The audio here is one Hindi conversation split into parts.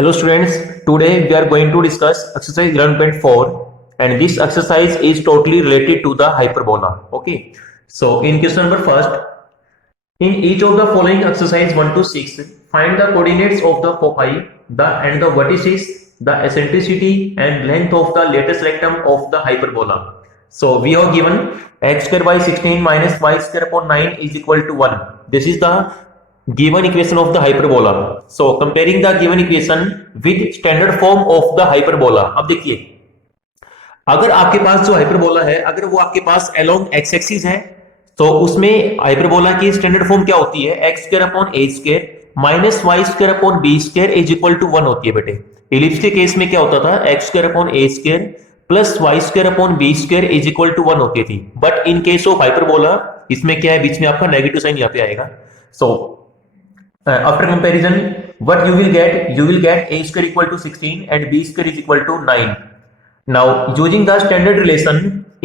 Hello students, today we are going to discuss exercise 11.4 and this exercise is totally related to the hyperbola. Okay, so in question number first, in each of the following exercise 1 to 6, find the coordinates of the foci, and the vertices, the eccentricity and length of the lattice rectum of the hyperbola. So we have given x square by 16 minus y square upon 9 is equal to 1. This is the given equation of the hyperbola. So comparing the given equation with standard form of the hyperbola. अब देखिए, अगर आपके पास जो हाइपरबोला है, अगर वो आपके पास अलोंग एक्स एक्सिस है, तो उसमें हाइपरबोला की स्टैंडर्ड फॉर्म क्या होती है? X square upon a square minus y square upon b square is equal to 1 होती है बेटे। इलिप्स के केस में क्या होता था? X square upon a square plus y square upon b square is equal to 1 होती थी। But in case of hyperbola इसमें क्या है? बीच में आपका नेगेटिव साइन यहाँ पे आएगा। सो after comparison, what you will get a square equal to 16 and b square is equal to 9. Now using the standard relation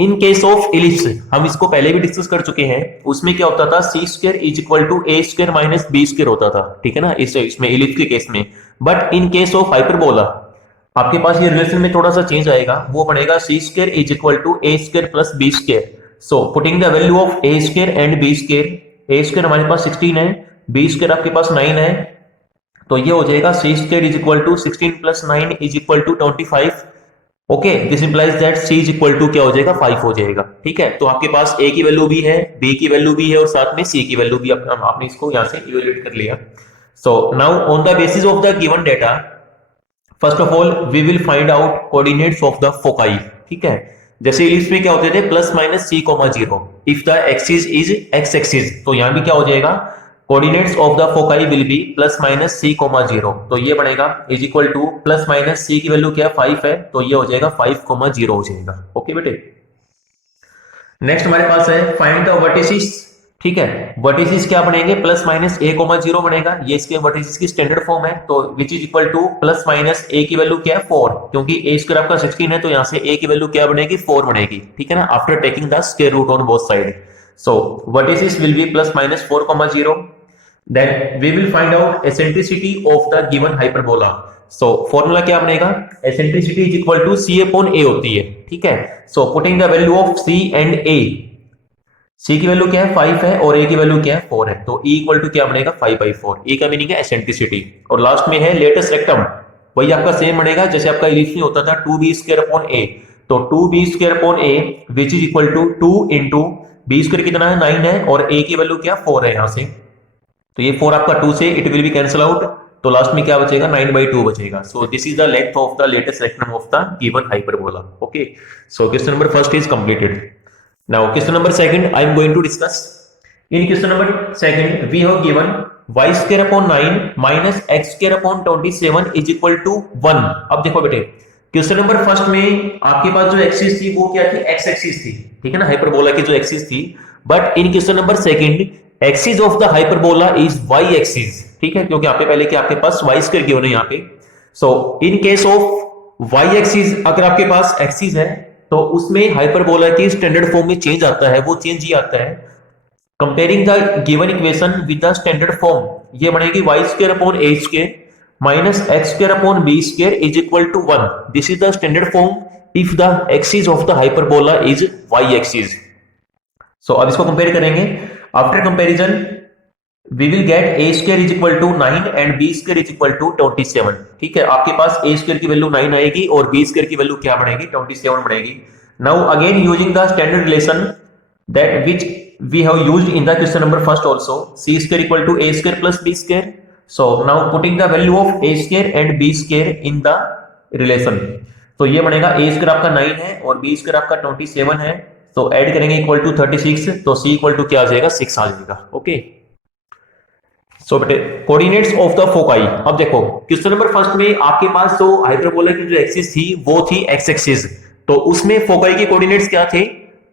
in case of ellipse, हम इसको पहले भी डिस्कस कर चुके हैं। उसमें क्या होता था? c square is equal to a square minus b square होता था, ठीक है ना, इसमें ellipse के केस में। But in case of hyperbola आपके पास ये रिलेशन में थोड़ा सा चेंज आएगा, वो बनेगा c square is equal to a square plus b square. So putting the value of a square and b square, a square हमारे पास 16 है, बी स्क्वायर आपके पास 9 है, तो ये हो जाएगा C square is equal to 16 plus 9 is equal to 25। Okay, this implies that C is equal to क्या हो जाएगा? 5 हो जाएगा। ठीक है, तो आपके पास ए की वैल्यू भी है, बी की वैल्यू भी है और साथ में सी की वैल्यू भी आपने इसको यहां से इवैल्यूएट कर लिया। So now on the basis of the given data, first of all we will find out coordinates of the foci. ठीक है, जैसे इलिप्स में क्या होते थे? Plus minus C comma 0 if the axis is X axis, तो यहां भी क्या हो जाएगा? Coordinates of the foci will be plus minus C comma 0, तो ये बनेगा is equal to plus minus C की वैल्यू क्या है? 5 है, तो ये हो जाएगा 5 कोमा 0 हो जाएगा। ओके बेटे, नेक्स्ट हमारे पास है फाइंड द वर्टिसेस। ठीक है, वर्टिसेस क्या बनेंगे? प्लस माइनस ए कोमा 0 बनेगा, ये इसके वर्टिसेस की स्टैंडर्ड फॉर्म है। तो which is equal to plus minus A की वैल्यू क्या है? 4, क्योंकि ए स्क्वायर आपका 16 है, तो यहां से ए की वैल्यू क्या बनेगी? 4 बनेगी। ठीक है ना, after taking the square root on both side. So vertices will be plus minus 4 0. Then we will find out eccentricity of the given hyperbola. So formula क्या बनेगा? Eccentricity is equal to c upon a होती है। ठीक है, so putting the value of c and a, c की वैल्यू क्या है? 5 है और a की वैल्यू क्या है? 4 है, तो e इक्वल टू क्या बनेगा? 5/4। e का मीनिंग है एसेंट्रिसिटी। और लास्ट में है लेटेस्ट रेक्टम, वही आपका सेम बनेगा जैसे आपका इलिप्स में होता था 2b स्क्वायर अपॉन a, तो 2b square upon a which is equal to 2 into b square कितना है? 9 है, और a की वैल्यू क्या? 4 है यहां से, तो ये 4 आपका 2 से it will be cancel out, तो लास्ट में क्या बचेगा? 9/2 बचेगा। So this is the length of the latus rectum of the given hyperbola. Okay, so question number first is completed. Now question number second I am going to discuss. In question number second we have given y square upon 9 minus x square upon 27 is equal to 1। अब देखो बेटे, क्वेश्चन नंबर फर्स्ट में आपके पास जो एक्सिस थी वो क्या थी? एक्स एक्सिस थी, ठीक है ना, हाइपरबोला की जो एक्सिस थी। But in question number second axis of the hyperbola is Y axis. ठीक है, क्योंकि आपके पहले कि आपके पास वाई स्क्वायर गिवन है यहाँ पे। So in case of Y axis, अगर आपके पास एक्सिस है तो उसमें हाइपरबोला की स्टैंडर्ड फॉर्म में चेंज आता है, वो चेंज ही आता है। Comparing the given equation with the standard form, ये बनेगी Y square upon a square minus x square upon b square is equal to 1. This is the standard form if the axis of the hyperbola is y axis. So अब इसको कंपेयर करेंगे। After comparison we will get a square is equal to 9 and b square is equal to 27. ठीक है, आपके पास a square की वैल्यू 9 आएगी और b square की वैल्यू क्या बनेगी? 27 बनेगी। Now again using the standard relation that which we have used in the question number first also, c square equal to a square plus b square. So now putting the value of a square and b square in the relation, तो ये बनेगा a square आपका 9 है और b square आपका 27 है, तो ऐड करेंगे इक्वल टू 36, तो c इक्वल टू क्या आ जाएगा? 6 आ जाएगा। ओके, सो बेटे कोऑर्डिनेट्स ऑफ द फोकाई। अब देखो क्वेश्चन नंबर फर्स्ट में आपके पास जो हाइपरबोला की जो एक्सिस थी वो थी एक्स एक्सिस, तो उसमें फोकाई के कोऑर्डिनेट्स क्या थे?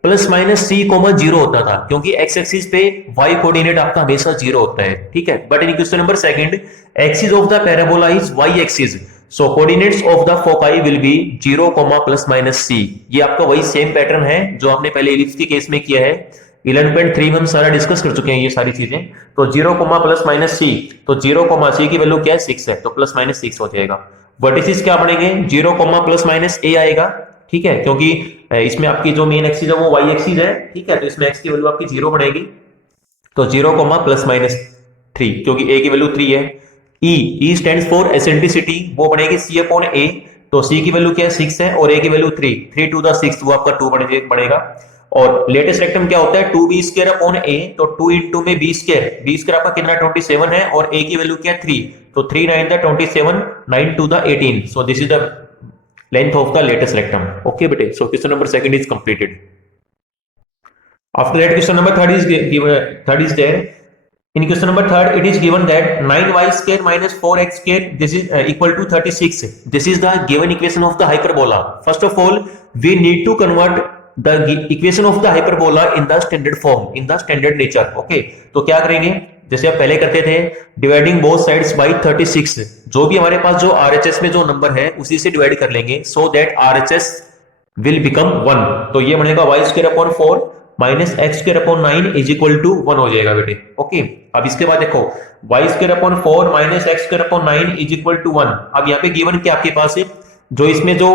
प्लस माइनस सी कोमा 0 होता था, क्योंकि एक्स एक्सिस पे वाई कोऑर्डिनेट आपका हमेशा 0 होता है। ठीक है, but in question number second axis of the parabola is Y axis, so coordinates of the foci will be 0 plus minus C. ये आपका वही सेम पैटर्न है जो आपने पहले इलिप्स के केस में किया है। 11.3 में हम सारा डिस्कस कर चुके हैं ये सारी चीजें। तो 0 प्लस माइनस सी, तो 0 सी की वैल्यू क्या है 6 है, तो प्लस माइनस 6 हो जाएगा। वर्टिसेस क्या बनेंगे 0 प्लस माइनस ए आएगा, ठीक है, क्योंकि इसमें आपकी जो मेन एक्सिस है वो वाई एक्सिस है, ठीक है, तो इसमें एक्स की वैल्यू आपकी 0 बनेगी। तो 0 प्लस माइनस 3, क्योंकि ए की वैल्यू 3 है। ई स्टैंड्स फॉर एसेंट्रिसिटी, वो बनेगी सी अपॉन ए, तो सी की वैल्यू क्या है 6 है और ए की वैल्यू 3 टू द 6 वो आपका 2 बनेगा। और लेटेस्ट रेक्टम क्या होता है 2b स्क्वायर अपॉन ए, तो 2 इंटू में b स्क्वायर आपका कितना 27 है और a की वैल्यू क्या है 3, तो 3 9 the 27 9 two the 18, so this is the length of the latus rectum. Okay बेटे, so question number second is completed. After that, question number third is third is there. In question number third, it is given that 9y square minus 4x square this is equal to 36. This is the given equation of the hyperbola. First of all, we need to convert the equation of the hyperbola in the standard form, in the standard nature. Okay, तो क्या करेंगे जैसे आप पहले करते थे, डिवाइडिंग बोथ साइड्स बाय 36, जो भी हमारे पास जो आरएचएस में जो नंबर है उसी से डिवाइड कर लेंगे, so that RHS will become 1। तो ये बनेगा y square upon 4 minus x square upon 9 is equal to 1 हो जाएगा बेटे। ओके, अब इसके बाद देखो y square upon 4 minus x square upon 9 is equal to 1। अब यहाँ पे गिवन क्या आपके पास है, जो इसमें जो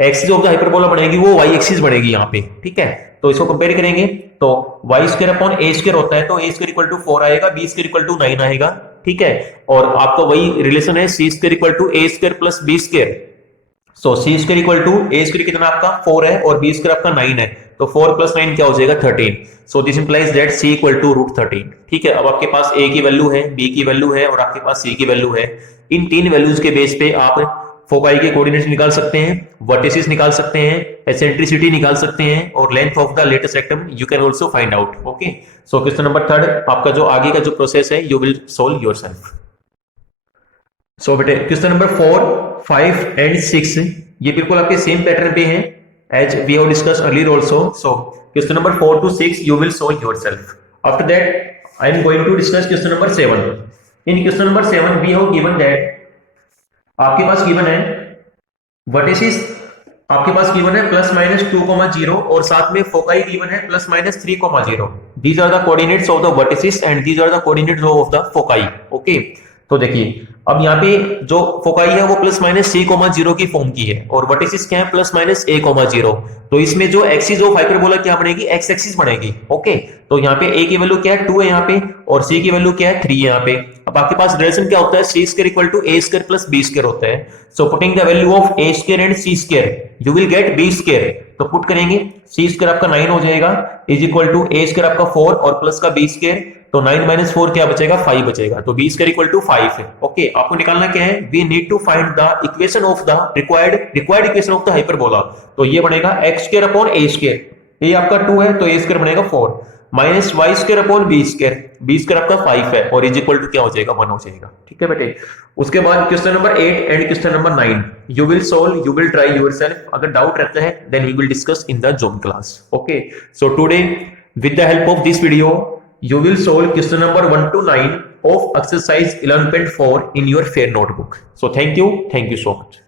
एक्सिस ऑफ द हाइपरबोला बनेगी वो y एक्सिस बनेगी यहाँ पे, ठीक है, तो इसको कंपेयर करेंगे तो y square upon a square होता है, तो a स्क्वायर इक्वल टू 4 आएगा, b स्क्वायर इक्वल टू 9 आएगा, ठीक है, और आपका वही रिलेशन है c square equal to a square plus b square. So c square equal to a square कितना आपका 4 है और बी स्क्वायर आपका 9 है, तो 4 प्लस 9 क्या हो जाएगा 13। So this implies that c equal to root 13, ठीक है। अब आपके पास ए की वैल्यू है, बी की वैल्यू है और आपके पास सी की वैल्यू है। इन तीन वैल्यूज के बेस पे आप फोकाई के कोऑर्डिनेट्स निकाल सकते हैं, वर्टिसेस निकाल सकते हैं, एसेंट्रिसिटी निकाल सकते हैं और length of the latus rectum you can also find out. Okay, so question number third आपका जो आगे का जो प्रोसेस है यू विल सोल्व योरसेल्फ। सो बेटे क्वेश्चन नंबर 4, 5 एंड 6 ये बिल्कुल आपके सेम पैटर्न पे हैं as we have discuss earlier also. So question number 4 to 6 you will solve yourself. After that I am going to discuss question number 7. In question number 7 we have given that आपके पास गिवन है वर्टिसेस, आपके पास गिवन है प्लस माइनस 2,0 और साथ में फोकाई गिवन है plus minus 3,0। These are the coordinates of the vertices and these are the coordinates of the foci. Okay, तो देखिए अब यहाँ पे जो फोकाई है वो प्लस माइनस c,0 की फॉर्म की है और वर्टिसेस क्या है प्लस माइनस a,0। तो इसमें जो एक्सिस ऑफ हाइपरबोला क्या बनेगी एक्स एक्सिस बनेगी। ओके, तो यहाँ पे a की वैल्यू क्या है 2 है यहाँ पे और c की वैल्यू क्या है 3 है यहाँ पे। अब आपके पास रिलेशन क्या होता है c square equal to a square plus b square होता है। So putting the value of a square and c square you will get b square. तो पुट करेंगे c स्क्वायर आपका 9 हो जाएगा is equal to a square आपका 4 और प्लस का b स्क्वायर, तो 9 माइनस 4 क्या बचेगा 5 बचेगा, तो b स्क्वायर इक्वल टू 5 है। ओके, आपको निकालना क्या है we need to find the equation of the required equation of the hyperbola. तो ये बनेगा x square upon a square, a आपका 2 है तो a स्क्वायर बनेगा 4 minus y square upon b square आपका 5 है और इज इक्वल टू क्या हो जाएगा 1 हो जाएगा, ठीक है बेटे। उसके बाद question number 8 and question number 9 you will solve, you will try yourself. अगर डाउट रहता है then you will discuss in the Zoom class. Okay, so today with the help of this video you will solve question number 1 to 9 of exercise 11.4 in your fair notebook. So thank you so much.